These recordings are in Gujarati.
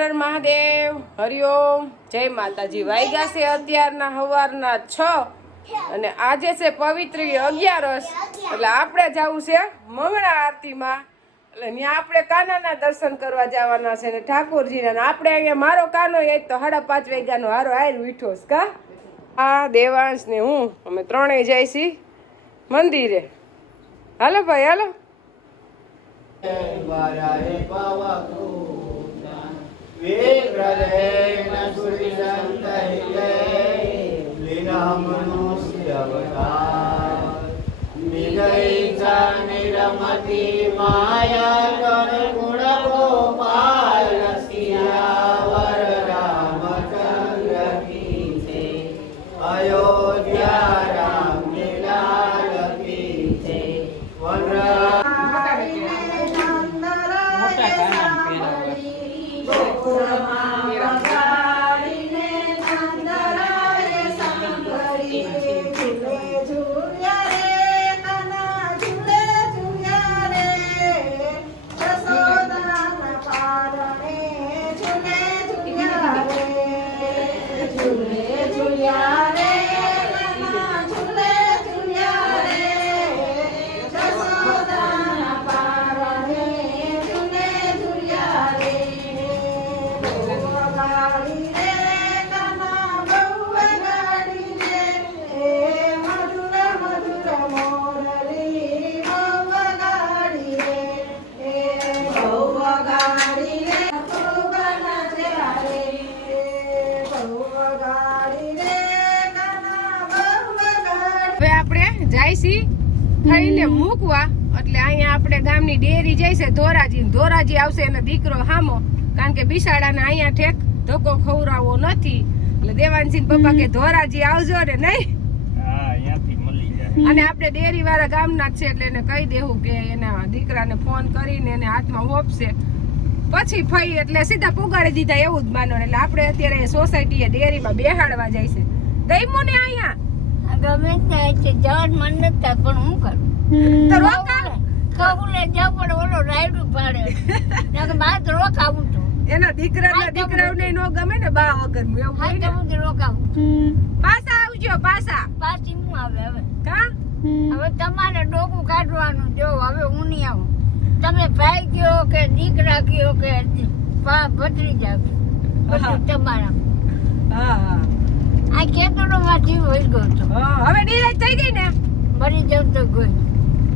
મહાદેવ હરિઓમ જય માતાજી। વાગ્યા છે અત્યારના સવારના 6 અને આજે છે પવિત્ર 11 એટલે આપણે જવું છે મંગળા આરતીમાં। એટલે ત્યાં આપણે કાનાના દર્શન કરવા જવાના છે ને ઠાકોરજીના। આપણે અહીંયા મારો કાનો એ તો 5:30 વાગ્યાનો હારો આયર ઉઠ્યો છે કા। આ દેવાંશ ને હું અમે ત્રણેય જાય છીએ મંદિરે। હાલો ભાઈ હાલો। થઈને મૂકવા એટલે અહીંયા આપણે ગામની ડેરી જાય છે ધોરાજી। ધોરાજી આવશે એનો દીકરો હામો, કારણ કે બિસાડાને અહીંયા ઠેક ધોકો ખવડાવવો નથી। એટલે દેવાનસિંહ પપ્પા કે ધોરાજી આવજો ને નહીં। અને આપણે ડેરી વાળા ગામના જ છે એટલે એને કહી દેવું કે એના દીકરાને ફોન કરીને એને હાથમાં હોપશે પછી ફઈ એટલે સીધા પુગાડી દીધા એવું જ માનો। એટલે આપણે અત્યારે સોસાયટીએ ડેરીમાં બેહાડવા જાય છે। દઈમો ને અહીંયા ગમે તે જવાન મન નથી પણ હું કરું તો રોકા કબૂલે જાવ પણ ઓલો રાયડું પાડે નકર બહાર તો રોકાવું તો એના દીકરાને નો ગમે ને બા વગર એવું હા તો હું રોકાવું પાછા આવજો પાછી હું આવે હવે કા હવે તમારે ડોકું કાઢવાનું જો હવે હું નહીં આવું। તમે ભાઈ કયો કે દીકરા કયો કે ભત્રીજા બધું તમારા। હા આ ખેતરો માં જીવ હોય ગયો તો હવે નિરાશ થઈ ગઈ ને મરી જાવ તો ગઈ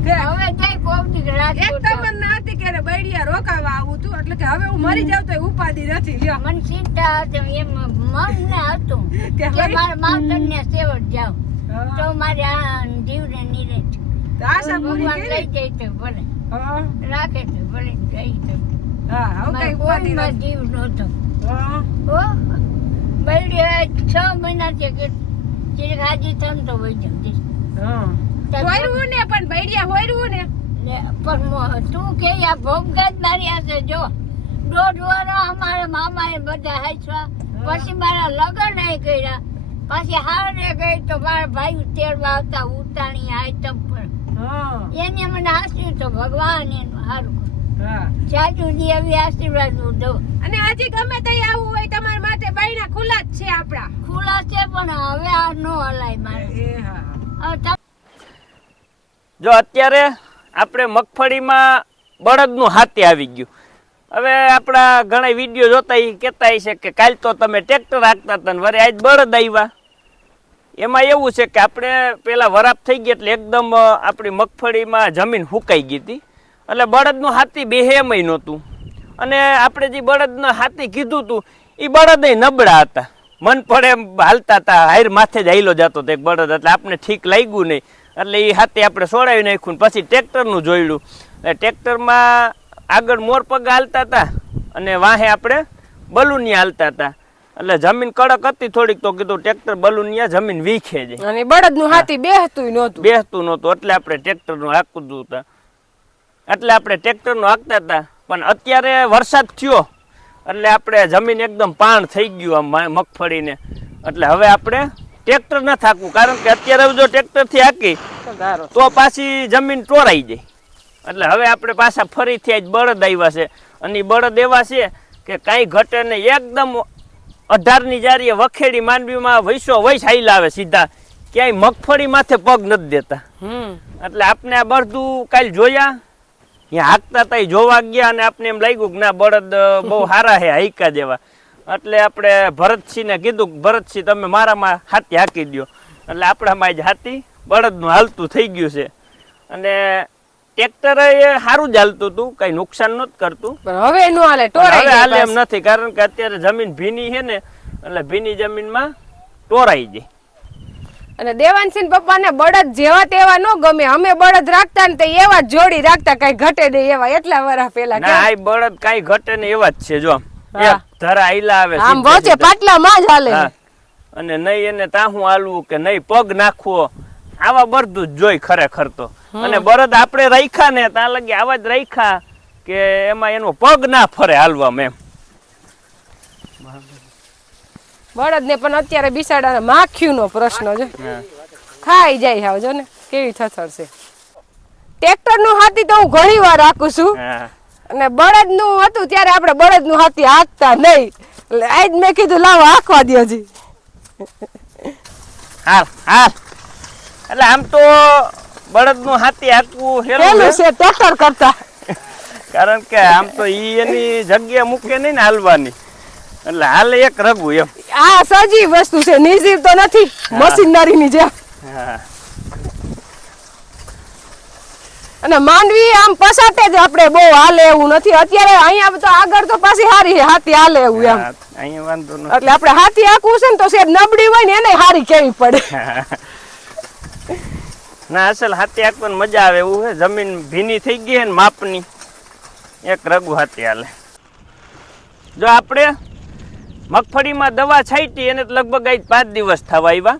હવે કઈ કોમ ની રાત એક તમન્ના હતી કે બૈડિયા રોકાવા આવું તું એટલે કે હવે હું મરી જાવ તો ઉપાધિ નથી લ્યો મને ચિંતા હતી એમ મન ને હતું કે મારા માવતર ને સેવટ જાવ તો મારે આ જીવ ને નિરાશ આશા પૂરી લઈ જાય તો ભલે રાખે તો ભલે જઈ તો હા હવે કઈ ઉપાધિ નથી જીવ નહોતો હા ઓ બૈડિયા 6 મહિના છે કે ચીર હાજી થન તો વઈ જતી હોયરું ને પણ બૈડિયા હોયરું ને પણ તું કે આ ભોગત મારી આસે જો 1.5 વર્ષ અમારા મામાએ બધા હાચવા પછી મારા લગ્ન એ કર્યા પછી હારે ગઈ તો મારા ભાઈ તેડવા આવતા ઉતાણી આઈટમ પર એને મને હાસ્યું તો ભગવાન એનું હારું ચાચુજી એવી આશીર્વાદ દો। અને હજી ગમે તઈ આવું હોય તમારા માટે બાયણા ખુલ્લા જ છે આપડા ખુલ્લા છે પણ હવે આ નો હલાય મારે જો અત્યારે આપણે મગફળીમાં બળદનું હાથી આવી ગયું। હવે આપણા ઘણા વિડીયો જોતા એ કહેતા છે કે કાલ તો તમે ટ્રેક્ટર હાંકતા હતા ને વરે આજ બળદ આવ્યા। એમાં એવું છે કે આપણે પેલા વરાપ થઈ ગઈ એટલે એકદમ આપણી મગફળીમાં જમીન હુકાઈ ગઈ હતી એટલે બળદનું હાથી બેહે એમય નહોતું। અને આપણે જે બળદનું હાથી કીધું હતું એ બળદ નબળા હતા, મન પડે એમ હાલતા હતા, હાઈર માથે જ હાઈલો જતો હતો એક બળદ, એટલે આપણે ઠીક લાગ્યું નહીં એટલે એ હાથી આપણે સોડાવી નાખ્યું। પછી ટ્રેક્ટરનું જોયું, ટ્રેક્ટરમાં આગળ મોર પગ હાલતા હતા અને વાહે આપણે બલુનિયા હાલતા હતા એટલે જમીન કડક હતી થોડીક તો કીધું ટ્રેક્ટર બલુનિયા જમીન વીખે છે અને બળદનું હાથી બેહતું નહોતું એટલે આપણે ટ્રેક્ટરનું હાંકતું હતા એટલે આપણે ટ્રેક્ટરનું હાંકતા હતા। પણ અત્યારે વરસાદ થયો એટલે આપણે જમીન એકદમ પાણ થઈ ગયું આમ મગફળીને એટલે હવે આપણે ટ્રેક્ટર ન થાકવું, કારણ કે અત્યારે જો ટ્રેક્ટરથી હાકી તો પાછી જમીન ચોરાઈ જાય। એટલે હવે આપણે પાછા ફરીથી આજ બળદ આવ્યા છે અને બળદ એવા છે કે કાંઈ ઘટે ને એકદમ 18ની જારીએ વખેડી માંડવીમાં વૈસો વૈસ હાઈલા આવે સીધા, ક્યાંય મગફળી માથે પગ નથી દેતા. એટલે આપણે આ બધું કાલ જોયા, ત્યાં હાંકતા તા જોવા ગયા અને આપણે એમ લાગ્યું કે ના બળદ બહુ સારા છે હાઈકા જેવા. એટલે આપણે ભરતસિંહને કીધું કે ભરતસિંહ તમે મારામાં હાથી હાંકી દો. એટલે આપણામાં જ હાથી બળદનું હાલતું થઈ ગયું છે. અને ટ્રેક્ટર એ સારું જ હાલતું હતું, કઈ નુકસાન નહોતું કરતું. પણ હવે નો હાલે, હવે હાલે એમ નથી, કારણ કે અત્યારે જમીન ભીની છે ને, એટલે ભીની જમીનમાં ટોરાઈ જાય. અને દેવાનસિંહ પપ્પાને બળદ જેવા તેવા નો ગમે. અમે બળદ રાખતા ને તે એવા જ જોડી રાખતા, કઈ ઘટે નહીં એવા. એટલા વર્ષ પેલા ના આ બળદ કઈ ઘટે ને એવા જ છે. જો એક ધરા આઈલા આવે આમ વચ્ચે પાટલામાં જ હાલે. અને નહીં એને તાહું હાલવું કે નહીં પગ નાખવો, આવા બધું જ જોઈ ખરેખર તો. અને બળદ આપણે રાખ્યા ને ત્યાં લગી આવા જ રાખ્યા કે એમાં એનો પગ ના ફરે હાલવામાં એમ. બળદ ને પણ અત્યારે બિસાડા માખ્યું નો પ્રશ્ન છે, ખાઈ જાય. હાવ જો ને કેવી થથર છે. ટ્રેક્ટર નું હાથી તો હું ઘણી વાર હાકું છું, અને બળદ નું હતું ત્યારે આપણે બળદ નું હાથી હાંકતા નહીં. એટલે આજ મેં કીધું લાવો હાંકવા દો જી. હાલ હાલ. એટલે આમ તો બળદ નું હાથી હાંકવું હેલું છે ટ્રેક્ટર કરતા, કારણ કે આમ તો ઈ એની જગ્યા મૂકે નહીં ને હાલવાની, એટલે હાલે એક રગુ એમ. આ સજીવ વસ્તુ છે, નિર્જીવ તો નથી મશીનરી ની જેમ. અને માંડવી આમ પસાટે જ આપણે બહુ હાલે એવું નથી. અત્યારે અહીંયા તો આગળ તો પાછી હારી હાથી હાલે એવું એમ. અહીંયા વાંધો નથી. એટલે આપણે હાથી હાકવું છે ને તો શેર નબળી હોય ને એને હારી કેવી પડે. ના અસલ હાથી હાંકવાની મજા આવે એવું છે. જમીન ભીની થઈ ગઈ છે ને માપની, એક રગુ હાથી હાલે. જો આપણે મગફળીમાં દવા છાંટી એને લગભગ આજ 5 દિવસ થવા આવ્યા.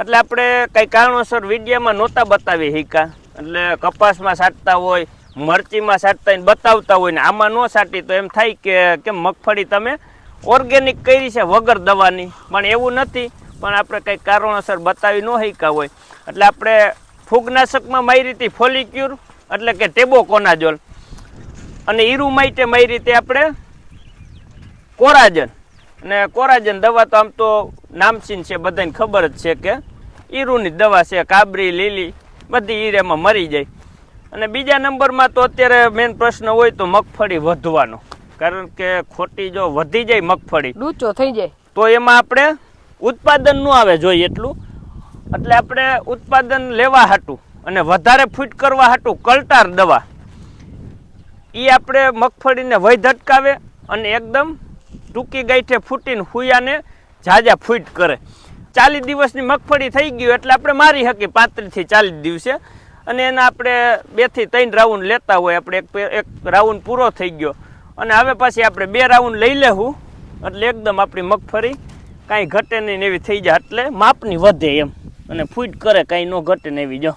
એટલે આપણે કઈ કારણોસર વિડીયોમાં નહોતા બતાવી શીખા. એટલે કપાસમાં છાંટતા હોય, મરચીમાં છાંટતા હોય બતાવતા હોય ને આમાં ન છાંટી તો એમ થાય કે કેમ મગફળી તમે ઓર્ગેનિક કરી છે વગર દવાની. પણ એવું નથી, પણ આપણે કંઈક કારણોસર બતાવી ન શીખા હોય. એટલે આપણે ફૂગનાશકમાં મારી હતી ફોલિક્યુર એટલે કે ટેબોકોનાઝોલ, અને ઈરુ માટે મારી રીતે આપણે કોરાજન. અને કોરાજન દવા તો આમ તો નામચીન છે, બધાને ખબર જ છે કે ઈરુની દવા છે. કાબરી લીલી બધી ઈરેમાં મરી જાય. અને બીજા નંબરમાં તો અત્યારે મેન પ્રશ્ન હોય તો મગફળી વધવાનો, કારણ કે ખોટી જો વધી જાય મગફળી ડૂચો થઈ જાય તો એમાં આપણે ઉત્પાદન ન આવે જોઈએ એટલું. એટલે આપણે ઉત્પાદન લેવા હાટું અને વધારે ફૂટ કરવા હાટું કલ્ટાર દવા એ આપણે મગફળીને વૈધ અટકાવે અને એકદમ ટૂંકી ગાંઠે ફૂટીને હુયાને ઝાઝા ફૂટ કરે. 40 દિવસની મગફળી થઈ ગયું એટલે આપણે મારી શકીએ 35 થી 40 દિવસે. અને એના આપણે 2 થી 3 રાઉન્ડ લેતા હોય. આપણે એક રાઉન્ડ પૂરો થઈ ગયો અને હવે પાછી આપણે 2 રાઉન્ડ લઈ લેવું એટલે એકદમ આપણી મગફળી કાંઈ ઘટે નહીં એવી થઈ જાય. એટલે માપની વધે એમ અને ફૂટ કરે, કાંઈ ન ઘટે ને એવી. જો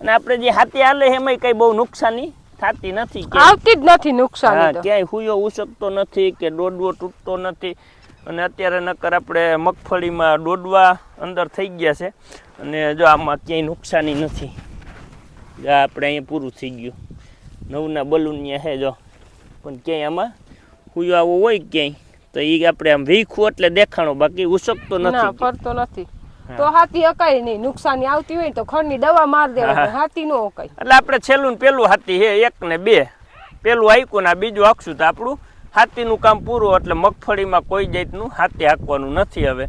અને આપણે જે હાથી હાલે એમાંય કંઈ બહુ નુકસાની થતી નથી, આવતી જ નથી નુકસાન. ક્યાંય હુયો ઉસકતો નથી કે ડોડવો તૂટતો નથી. અને અત્યારે નકર આપણે મગફળીમાં ડોડવા અંદર થઈ ગયા છે અને જો આમાં ક્યાંય નુકસાની નથી. જો આપણે અહીંયા પૂરું થઈ ગયું, નવના બલૂનિયા છે જો, પણ ક્યાંય આમાં હુયો આવો હોય ક્યાંય તો એ આપણે આમ વીખું એટલે દેખાણો, બાકી ઉસકતો નથી, ફરતો નથી. તો હાથી અકાય નહીં, નુકસાની આવતી હોય તો ખડની દવા માર દેવા, હાથી નો અકાય. એટલે આપણે છેલ્લું ને પેલું હાથી છે 1 ને 2, પેલું આઈકું ને બીજું આખશું તો આપણું હાથીનું કામ પૂરું. એટલે મગફળીમાં કોઈ જાતનું હાથી હાંકવાનું નથી હવે.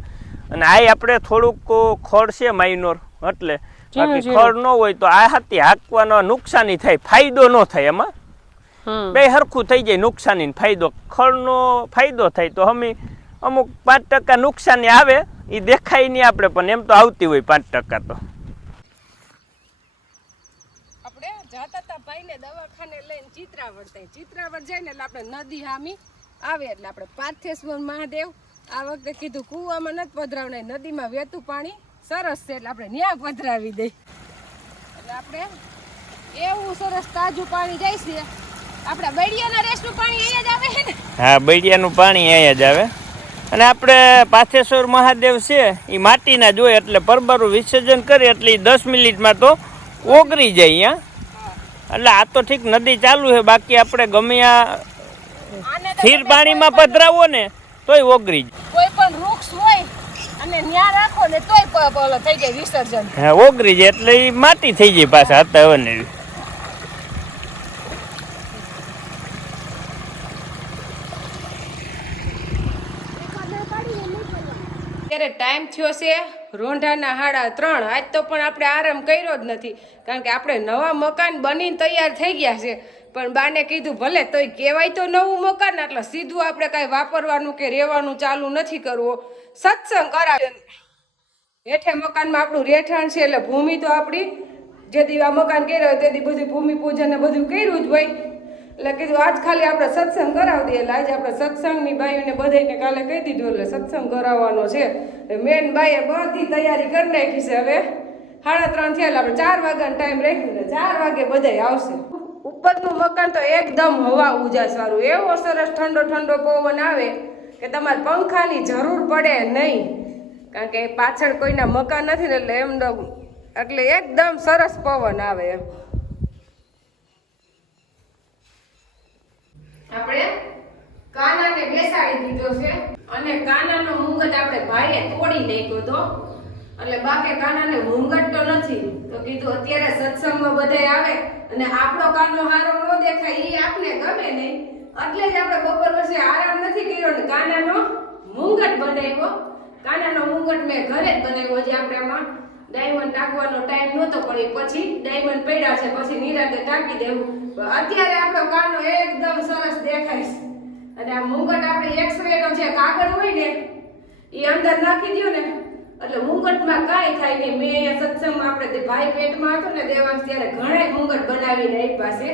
અને આ આપણે થોડુંક ખડ છે માઇનોર, એટલે બાકી ખડ ન હોય તો આ હાથી હાંકવાનો નુકસાની થાય, ફાયદો ન થાય. એમાં બે હરખું થઈ જાય, નુકસાની ને ફાયદો. ખડનો ફાયદો થાય તો અમે અમુક 5% નુકસાની આવે એ દેખાય નહીં આપણે, પણ એમ તો આવતી હોય 5%. તો આપણે જાતા તા ભાઈને દવાખાને લઈને ચિત્રાવડ જાય ને એટલે આપણે નદી હામી આવે એટલે આપણે પાર્થેશ્વર મહાદેવ આ વખતે કીધું કુવામાં નથી પધરાવના, નદીમાં વહેતું પાણી સરસ છે એટલે આપણે ન્યા પધરાવી દઈ. એટલે આપણે એવું સરસ તાજું પાણી જાય છે. આપણા બૈડિયાના રેસનું પાણી અહીંયા જ આવે છે ને? હા, બૈડિયાનું પાણી અહીંયા જ આવે. અને આપણે પાર્થેશ્વર મહાદેવ છે એ માટીના જ હોય એટલે પરબારું વિસર્જન કરીએ એટલે 10 મિનિટમાં તો ઓગળી જાય અહીંયા. એટલે આ તો ઠીક નદી ચાલુ છે, બાકી આપણે ગમે આને સ્થિર પાણીમાં પધરાવો ને તોય ઓગરી જાય. કોઈ પણ વૃક્ષ હોય અને ન્યા રાખો ને તોય ઓલો થઈ જાય વિસર્જન. હા ઓગરી જાય એટલે ઈ માટી થઈ જાય પાછા હતા હવે ને. અત્યારે ટાઈમ થયો છે રોંઢાના 3:30. આજ તો પણ આપણે આરામ કર્યો જ નથી, કારણ કે આપણે નવા મકાન બનીને તૈયાર થઈ ગયા છે. પણ બાને કીધું ભલે તોય કહેવાય તો નવું મકાન, એટલે સીધું આપણે કાંઈ વાપરવાનું કે રહેવાનું ચાલુ નથી કરવું, સત્સંગ કરાવે. હેઠે મકાનમાં આપણું રહેઠાણ છે એટલે ભૂમિ તો આપણી જે દી આ મકાન કર્યો હોય તે દી બધું ભૂમિ પૂજન ને બધું કર્યું જ હોય. એટલે કીધું આજ ખાલી આપણે સત્સંગ કરાવી દઈએ. એટલે આજે આપણે સત્સંગની બાઈઓને બધાને કાલે કહી દીધું એટલે સત્સંગ કરાવવાનો છે. મેન બાઈએ બધી તૈયારી કરી નાખી છે. હવે 3:30 થયા એટલે આપણે 4 વાગ્યાનો ટાઈમ રાખ્યું ને 4 વાગે બધાય આવશે. ઉપરનું મકાન તો એકદમ હવા ઉજાસ વાળું, એવો સરસ ઠંડો ઠંડો પવન આવે કે તમારે પંખાની જરૂર પડે નહીં, કારણ કે પાછળ કોઈના મકાન નથી ને એટલે એમ એટલે એકદમ સરસ પવન આવે એમ. આપણે કાનાને બેસાડી દીધો છે અને કાનાનો મુંગટ આપણે ભાઈએ તોડી નાખ્યો તો, એટલે બાકી કાનાને મુંગટ તો નથી. તો કીધું અત્યારે સત્સંગમાં બધાય આવે અને આપણો કાનો હારો ન દેખાય એ આપને ગમે નહીં, એટલે જ આપણે બપોર પછી આરામ નથી કર્યો ને કાનાનો મુંગટ બનાવ્યો. કાનાનો મુંગટ મેં ઘરે જ બનાવ્યો. હજી આપણે આમાં ડાયમંડ ટાંકવાનો ટાઈમ નહોતો પણ પછી ડાયમંડ પડ્યા છે, પછી નિરાંતે ટાંકી દેવું. અત્યારે આપણો કાનો એકદમ સરસ દેખાય છે. અને આ મુંગટ આપણે એક્સરે નો જે કાગળ હોય ને એ અંદર નાખી દો ને એટલે મુંગટમાં કાંઈ થાય નહીં. મેં અહીંયા સત્સંગમાં આપણે તે ભાઈ પેટમાં હતો ને દેવાંશ ત્યારે ઘણા મુંગટ બનાવીને આપ્યા છે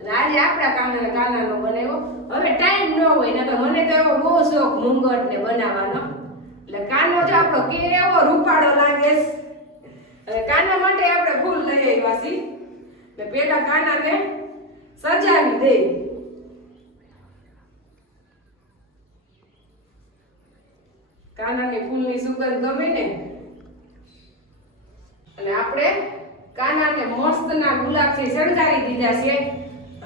અને આજે આપણા કાનાનો બનાવ્યો. હવે ટાઈમ ન હોય ને તો મને તો એવો બહુ શોખ મુંગટ ને બનાવવાનો, એટલે કાનો જો આપણો કેવો રૂપાળો લાગે છે. અને કાના માટે આપણે ફૂલ લઈ આવ્યા છીએ. એટલે પેલા કાનાને સજાવી દે. કાનાની ફૂલની સુગંધ ગમે ને અને આપણે કાનાને મસ્તના ગુલાબથી શણગારી દીધા છે.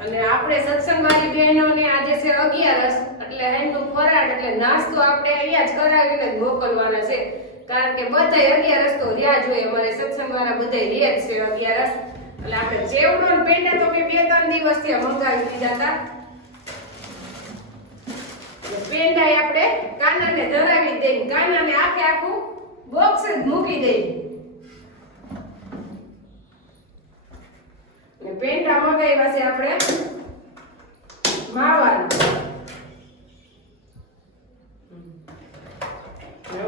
અને આપણે સત્સંગવાળી બહેનોને આજે છે 11 એટલે એમનું ફરાળ એટલે નાસ્તો આપણે અહીંયા જ કરાવીને જ મોકલવાના છે, કારણ કે બધાય 11 તો રહ્યા જોઈએ. અમારે સત્સંગવાળા બધાય રહ્યા જ છે 11. એટલે આપણે ચેવડો ને પેંડા તો મેં 2-3 દિવસથી મંગાવી દીધા હતા. પેંડા આપણે કાનાને ધરાવી દઈ, કાનાને આખે આખું બોક્સ જ મૂકી દઈ. અને પેંડા મગાવ્યા છે આપણે માવાના.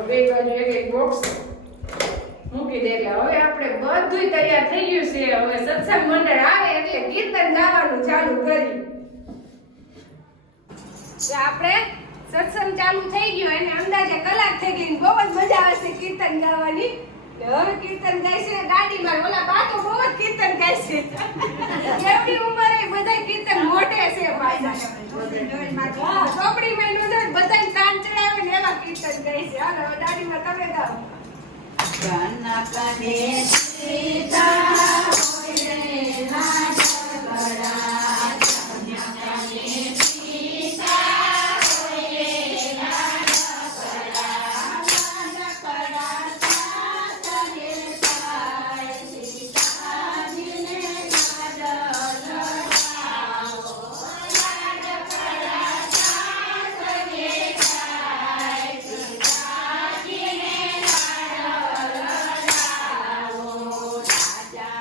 બે બાજુ એક બોક્સ મૂકી દે. એટલે હવે આપણે બધું તૈયાર થઈ ગયું છે. હવે સત્સંગ મંડળ આવે એટલે કીર્તન ગાવાનું ચાલુ કરી. આપણે સત્સંગ ચાલુ થઈ ગયો એને અંદાજે કલાક થઈ ગઈ. બહુ જ મજા આવે છે કીર્તન ગાવાની. હવે કીર્તન ગાય છે ગાડીમાં. ઓલા બા તો બહુ જ કીર્તન ગાય છે. એવડી ઉંમરે બધા કીર્તન મોઢે છે પાછા. હા ચોપડી માં નોંધ બધાય કાન ચડાવે ને એવા કીર્તન ગાય છે. હાલો ગાડીમાં તમે ગાઓ. ગાના કાને સીતા હોય રે નાચ કરા રાજા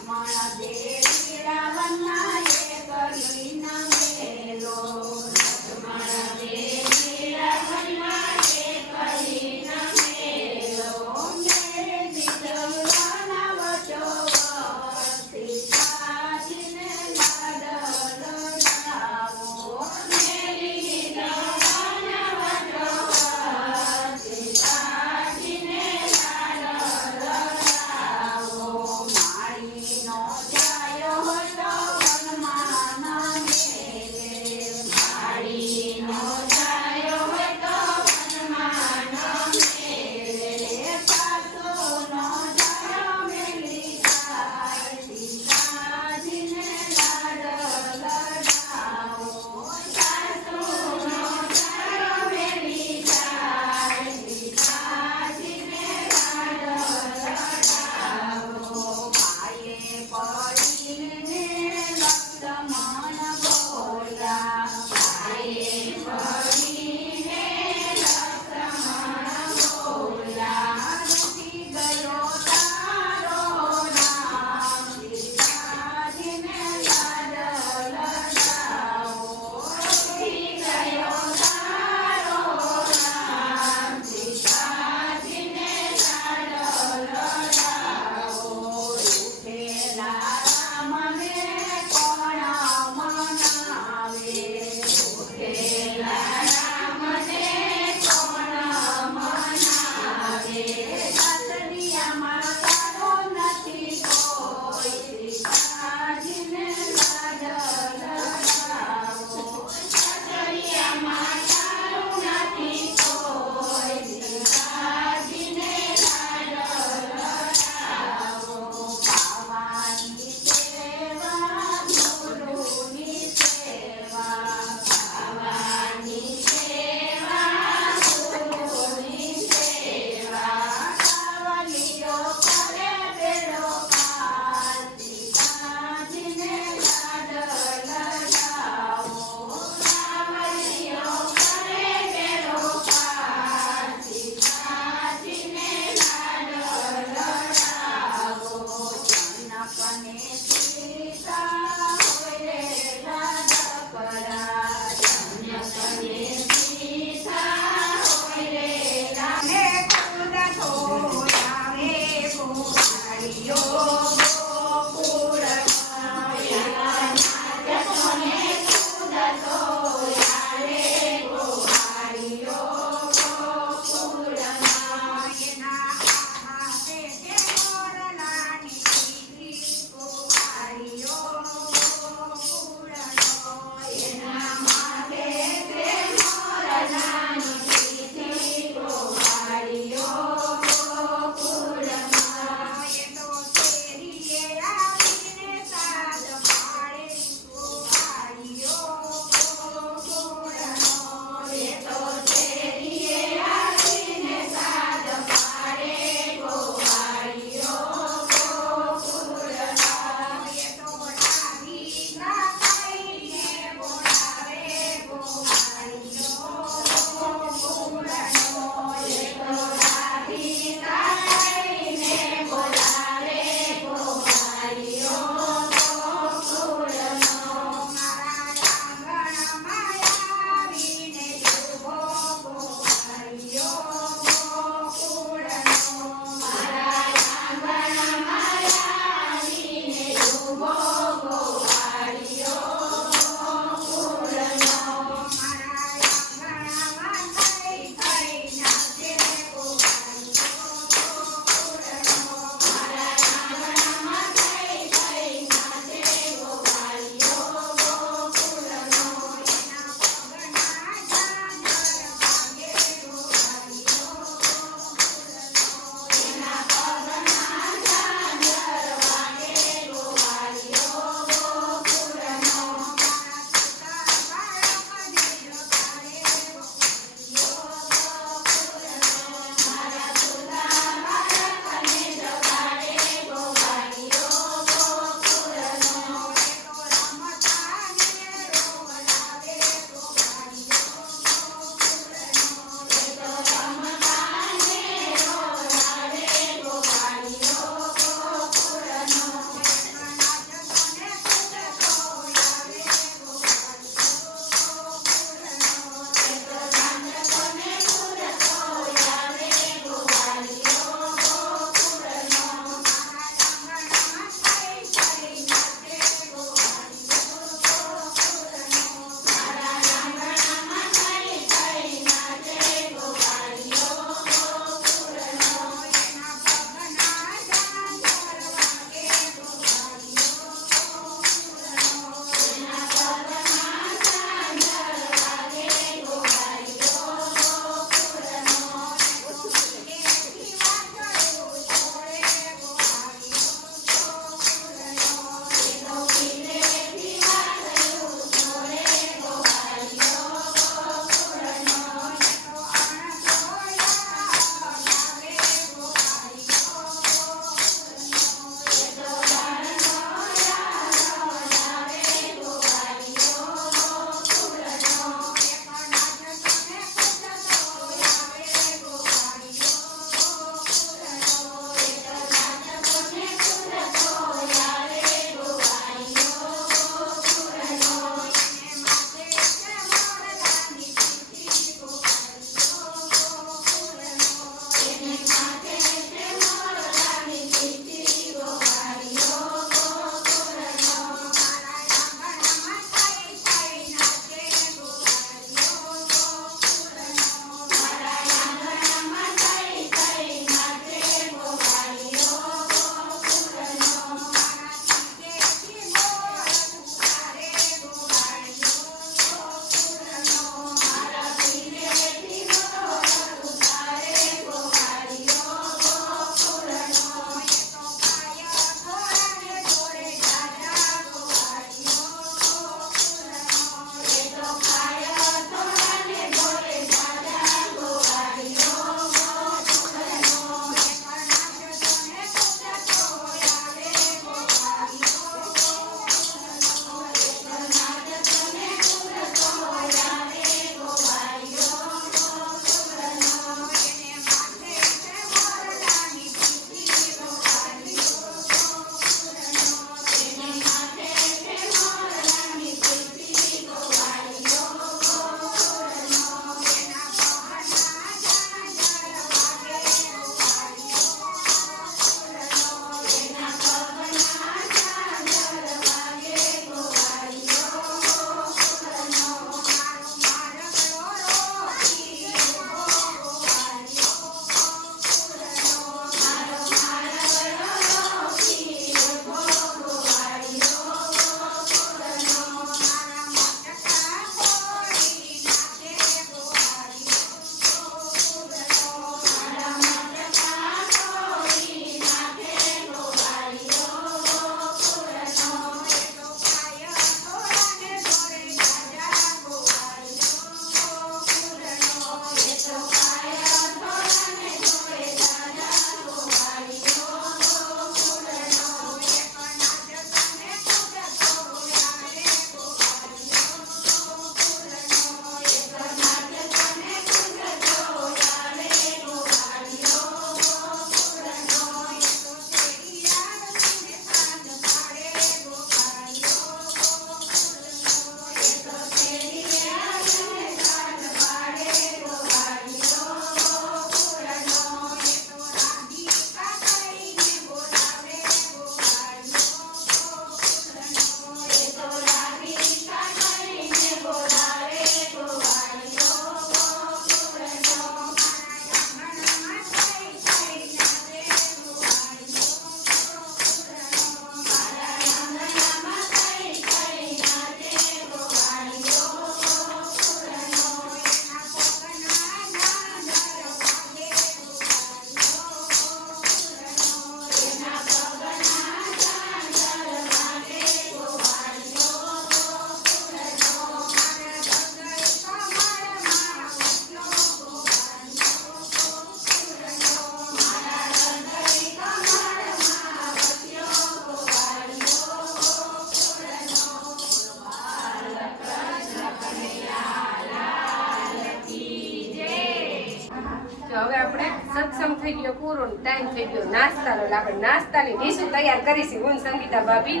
આપણે સત્સંગ થઈ ગયો પૂરો, ટાઈમ થઈ ગયો નાસ્તાનો. એટલે આપણે નાસ્તાની ડીશ તૈયાર કરીશું. હું ને સંગીતા ભાભી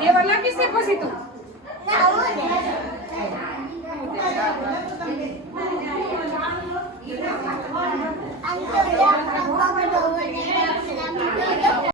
દેવા નાખીશ ને પછી તું